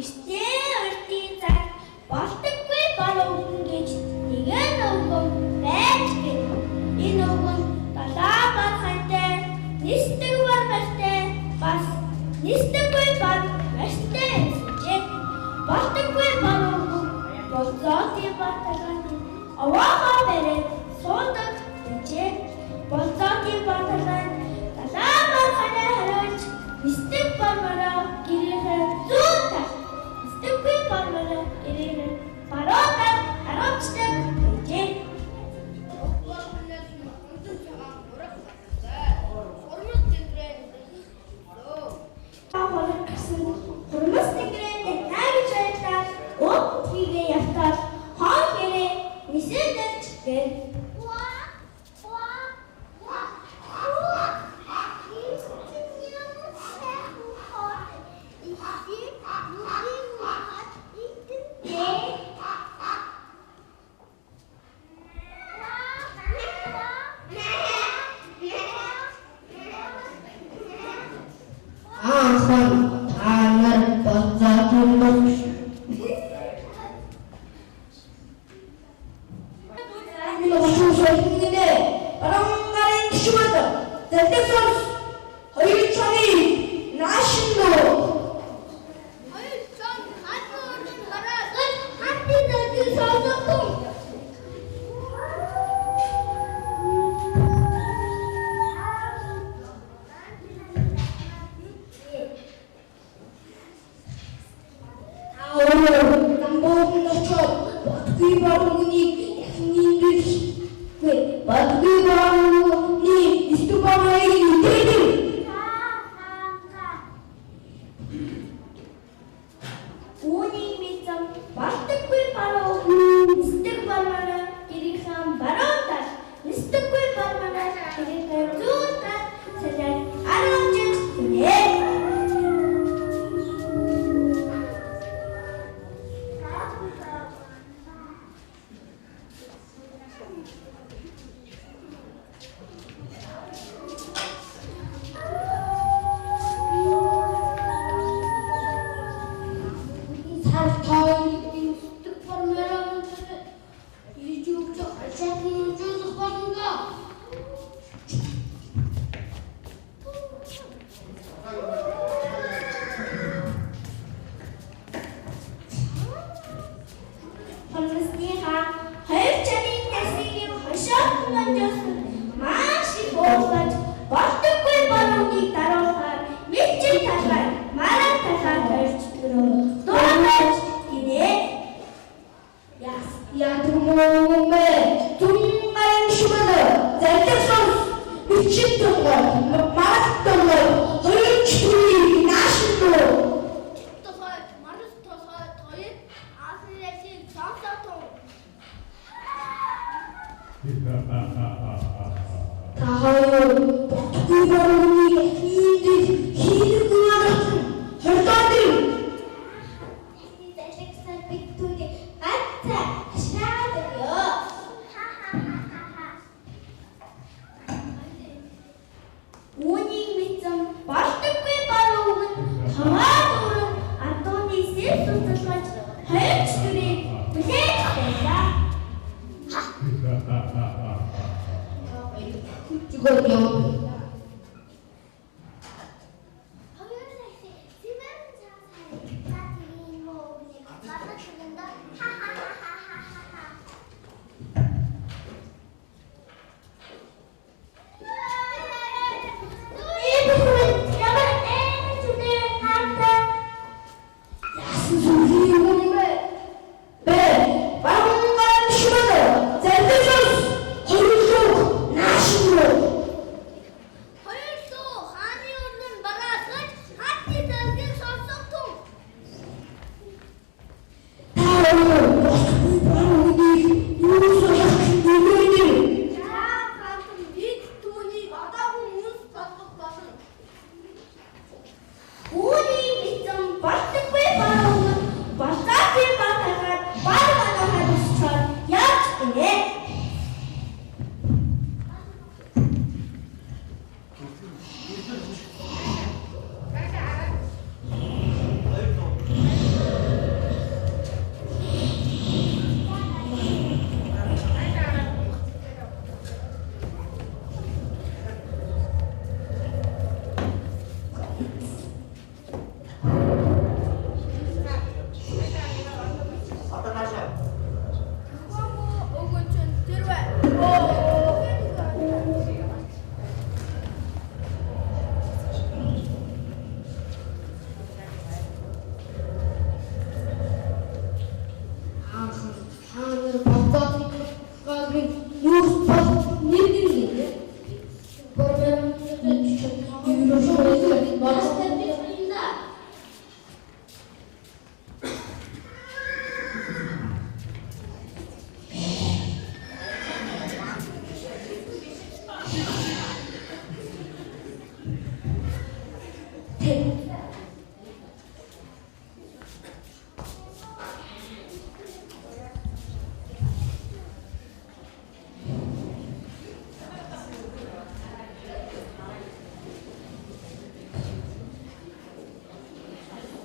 эртээ уртын цаг болдоггүй болов гэж нэгэн өвгөн байж гэн. Энэ өвгөн далаа бархантай нисдэг бар бартай бас нисдэггүй бар бартай эсэжээ. Болдоггүй болов болзооти батаганы аваагаа бэрээд суудаг гэжээ. Болзооти батаганы далаа барханаа харуулж нисдэг бармараа гэрээхээ зүүтал нисдэггүй бармараа гэрээхээ баруутал харуулждаг гэжээ. Хурмас тэгрэнд найж байлаа өөд хийгээ явтал хоол гэрээ нисэдэж гэн.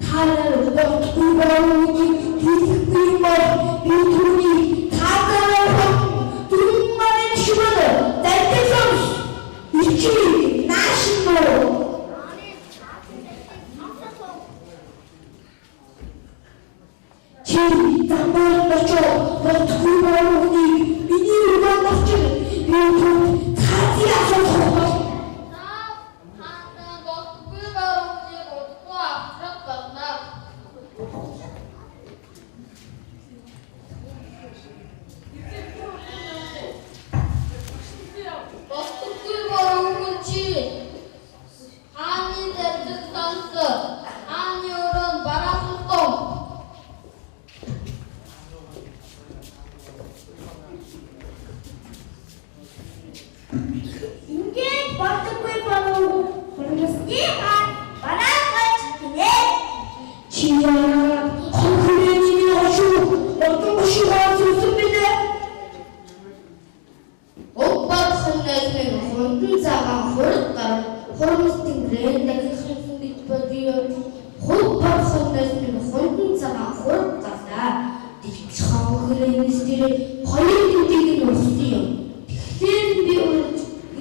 Tanrı'dan kullanılmış disiplin bir Tanrı'dan durumların şumalı dertesiz işçi national Çin zambarlaşıyor kullanılmış 미니로만났지 일본 타지아서 인간 버스꾸이 바로 그러스티한 바람과 지키네 진정한 헝클레님이 어슈 어떤 것이 와줬습니다 오빠 선내는 혼자가 horta hormustin grande que resumit padio opa 선내는 혼자가 hortasa 뒷창그레니스들의 허리띠는 없어요 큰 비올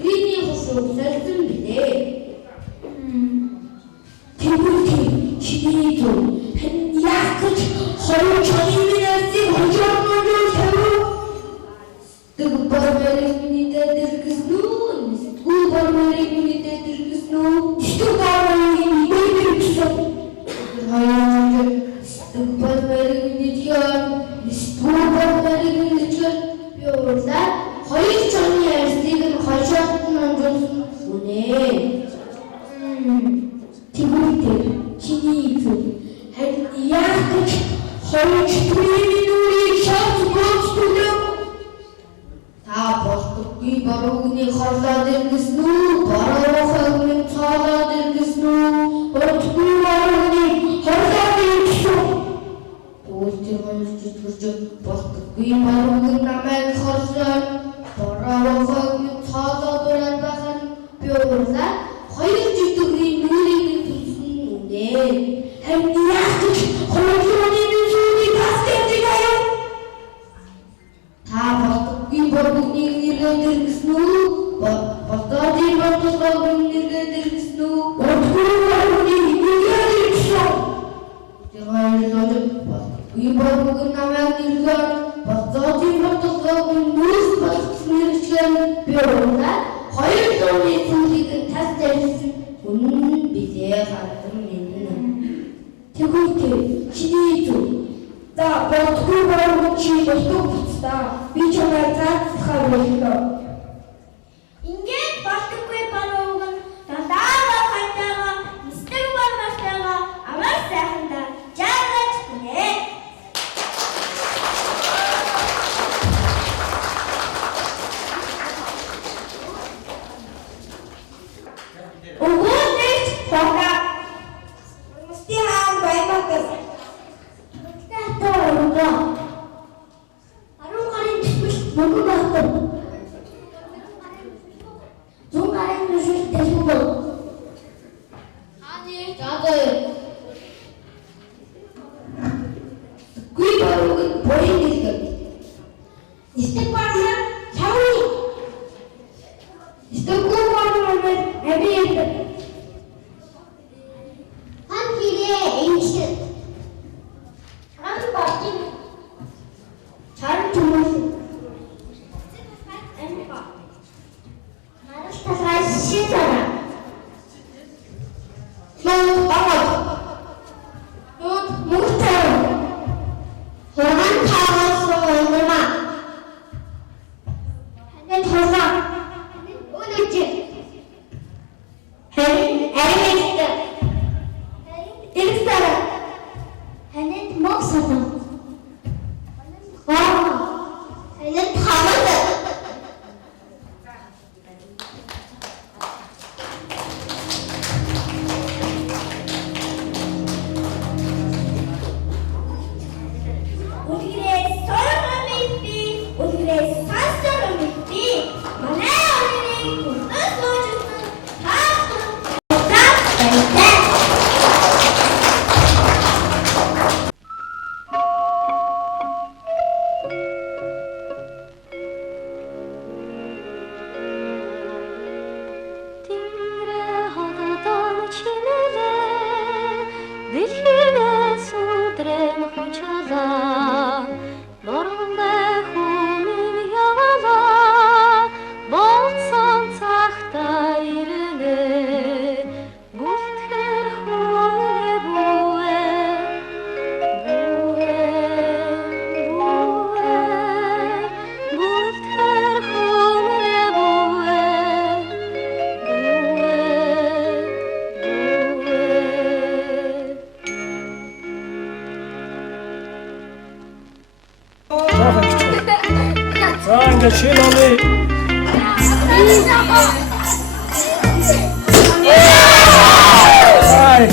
그린이 호수 살습니다 대부티 기니도 한 약끝 허리 전임이라지 고정물을 세워 뜨거워버리는데 들그스노 뜨거워버리는데 들그스노 시도가를 이베이를 주소 Hayır canı yersin, kaçırdın öncüsün. Bu ne? 대부티 기니도 한 약끝 허리 주임이 우리 샤트 버스도 다 버스기 바로 그니 가사들 그스노 바로 하그니 차다들 그스노 어떻게 말하니 허사들 주소 도시를 주죠 버스기 바로 그 남의 가사 바로 하그니 차다들 한다한 뼈사 hayır 주둥이 누리는 무슨 한 약끝 허리 전임이 우리 가스텐지가요 다 버스기 바로 그니 일가들 그스노 버스기 바로 그니 일가들 그스노 어떻게 말하니 이겨질 주소 이번은 남양일간 버서지부터 무슨 버스를 배운다 허일동의 소식은 탓될수 본비대에 가끔 있는 대구이트 기니도 나 어떻게 말하는지 너도 붙다 미쳐날까 가보시다 인간 버스꾸이 바로 나다가 간다가 미스터만 마스터가 아마스 한다 잘라 지키네 오고스 버가 스티한 바이바크스 따뜻하다 바로 가린 죽고 먹어봤다 종가린 누수 대수도 아니 나도 그 바로 그 보이니까 이스테파는 샤오이 스토코바르는 에비에트 한 길에 에이스 한 바퀴 잘 주무시 엠파 마르스타사 신사라 너 나와 너 몬스터 호란 타워스 얼마 하는 도사 오늘쯤 에리메스트 일사라 하는 목사다 하는 타워스 우리의 서영을 믿기 우리의 산성을 믿기 만에 우리는 꿈을 꿔주는 다음 Дэлхийгээс өдрэн хүчилаа Нургандай хүнэн явалаа Болцсон цагтаа ирнэ Бүлтгэр хүнээ бүвэ Бүлтгэр хүнээ бүвэ За ингээд шинэ оны Ай.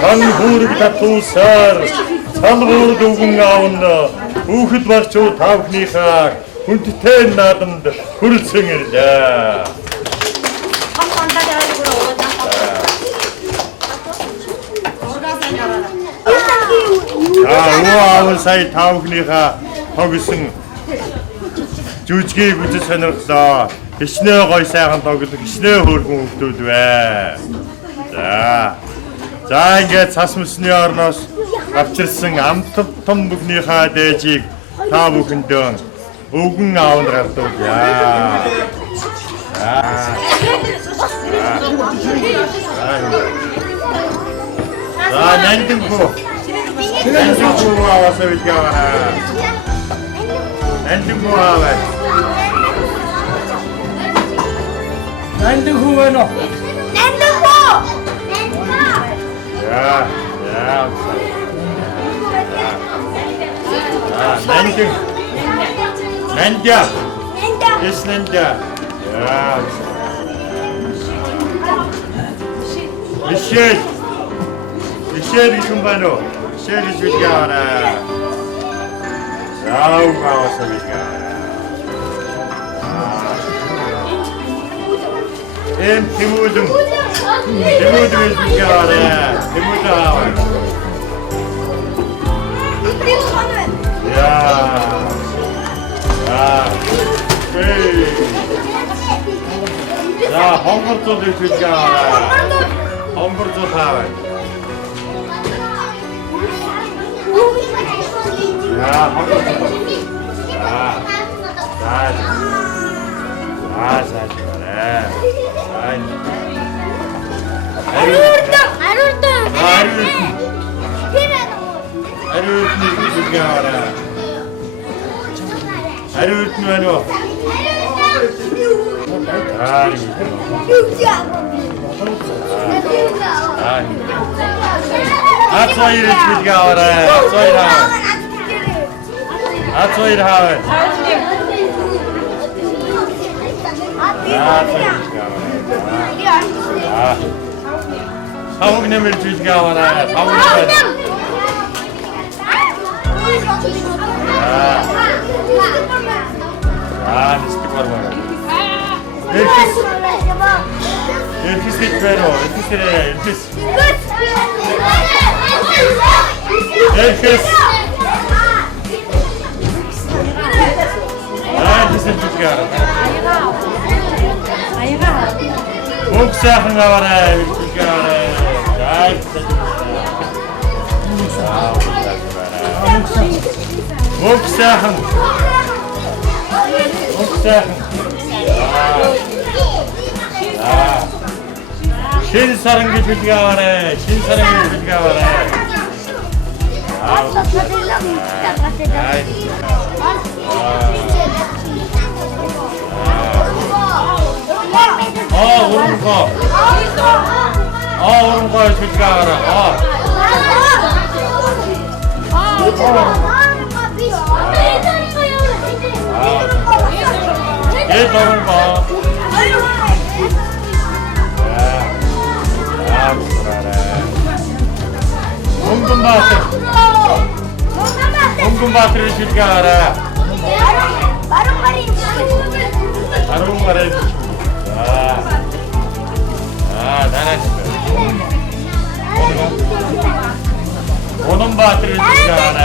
Хан хүүрэг татуусаар цалбуур дүгэн аавна хүүхэд багчуу тавхныхаа хүндтэй наадамд хүрэлцэн ирлээ. Аавн сая тавхныхаа тогсон жүжигийг үзэж сонирхлоо. Хичнээн гой сайхан тоглох хичнээн хөөрхөн хүмүүс бай. За ингээд цас мөсний орноос авчирсан амт том бүхнийхээ дээжийг та бүхэндээ өвгөн аавн гардуулъя. За нандин хөө. Нандин хөө аваасаа билгаваа. Нандин хөө аваа. Нандин хөө байна. Нандин хөө. Ja. Nandja. Is Nandja. Ja. Michelle is kumbano. Michelle is vigara. Sao mau sa vigara. Timudum is vigara. Timudawan. Ja. Hey. Ja, Homburgto is vigara. Homburgto haven. Ja, Homburgto. Tavuk nemir çocuklar var ha. Tavuk nemir. Niski var bana. Elfis etmero, elfis. Elfis. Elfis'in Türkiye'ye. Muksahın avara, Türkiye'ye. Muksahın. 신사랑 기쁘지가 와래. 신사랑 기쁘지가 와래. 오른거. 오른거 기쁘지가 와라. 얘 저런 거. 몽금바트를 줄까 알아. 바로바리. 나는 오놈바트를 줄까 알아.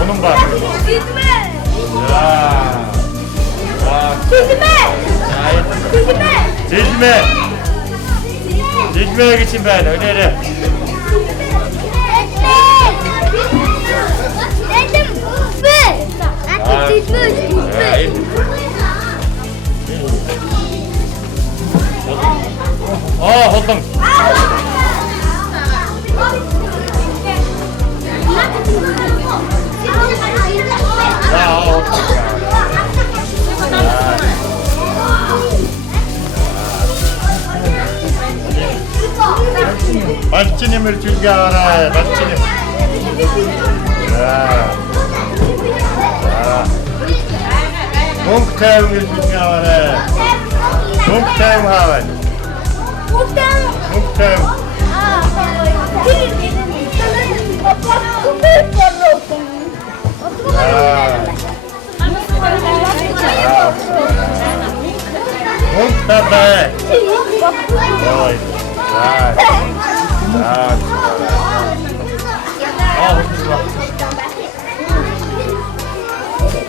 오놈바트. Cizme geçin ben öyle. Holdum. 맛지님을 줄게 알아. 맛지님. 몽크타임을 줄게 알아. 몽크타임 하원. 몽크타임. 몽크타임.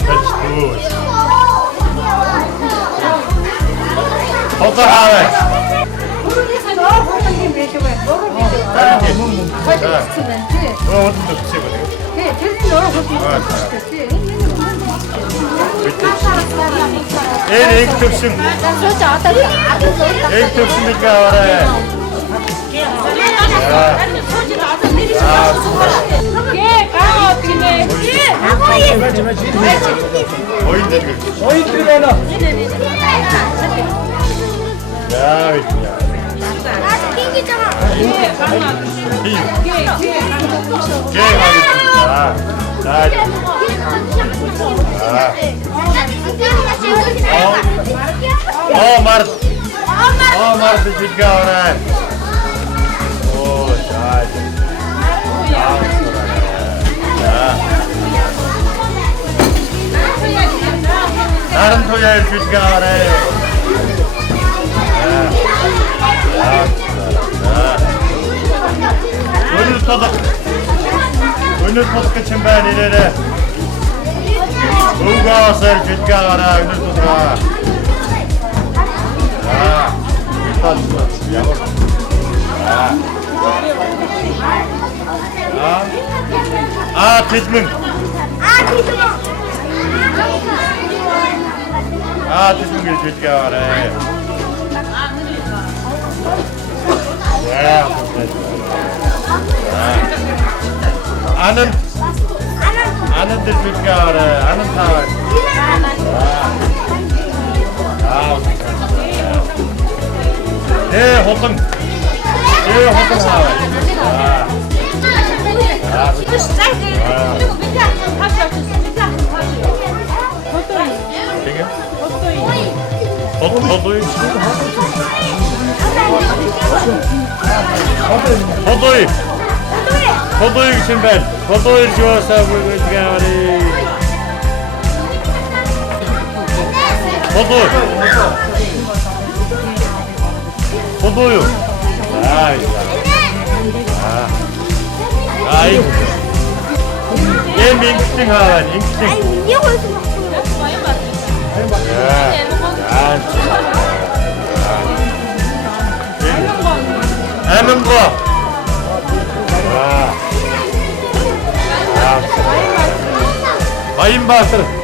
That's good. Hold the house. ilk Türksün. İlk Türksün oraya. Oyun dedi. Oyun tribüne. Ya bitti ya. Gel hadi. Mart. Mart juga orang. Şahit. 나름 토야일 juga orang. Önür totuk için ben ileri. Bulgasır juga orang. Önür totuk. Tezmin. Tezmin bir juga orang. Anın juga orang. Anın tawar. Hotun. Hotun tawar. Hodoy için ben. Hodoy diyorsa bu rüzgarı. 포도요. 야, 아이, 얘 밍팅 하라, 밍팅. 하는 거. 마인바스.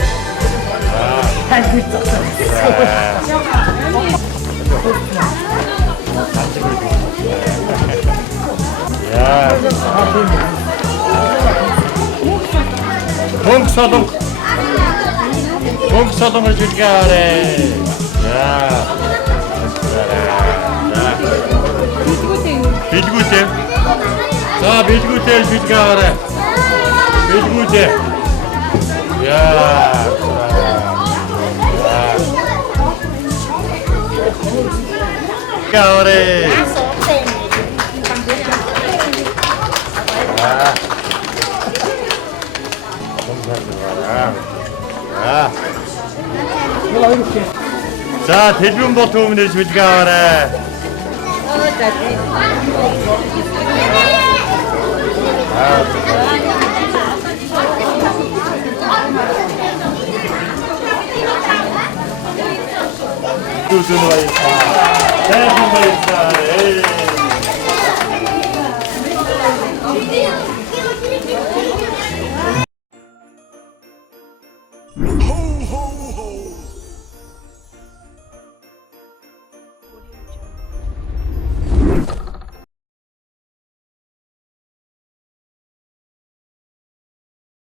야, 동서동을 줄까 그래. 야. 비즈구대. 자, 비즈구대를 줄까 그래. 비즈구대. 야. 그래. 자, 대중부터 오면 되지, 그래. 두두누가 있다. 대중가 있다. 에이. Ho, ho, ho.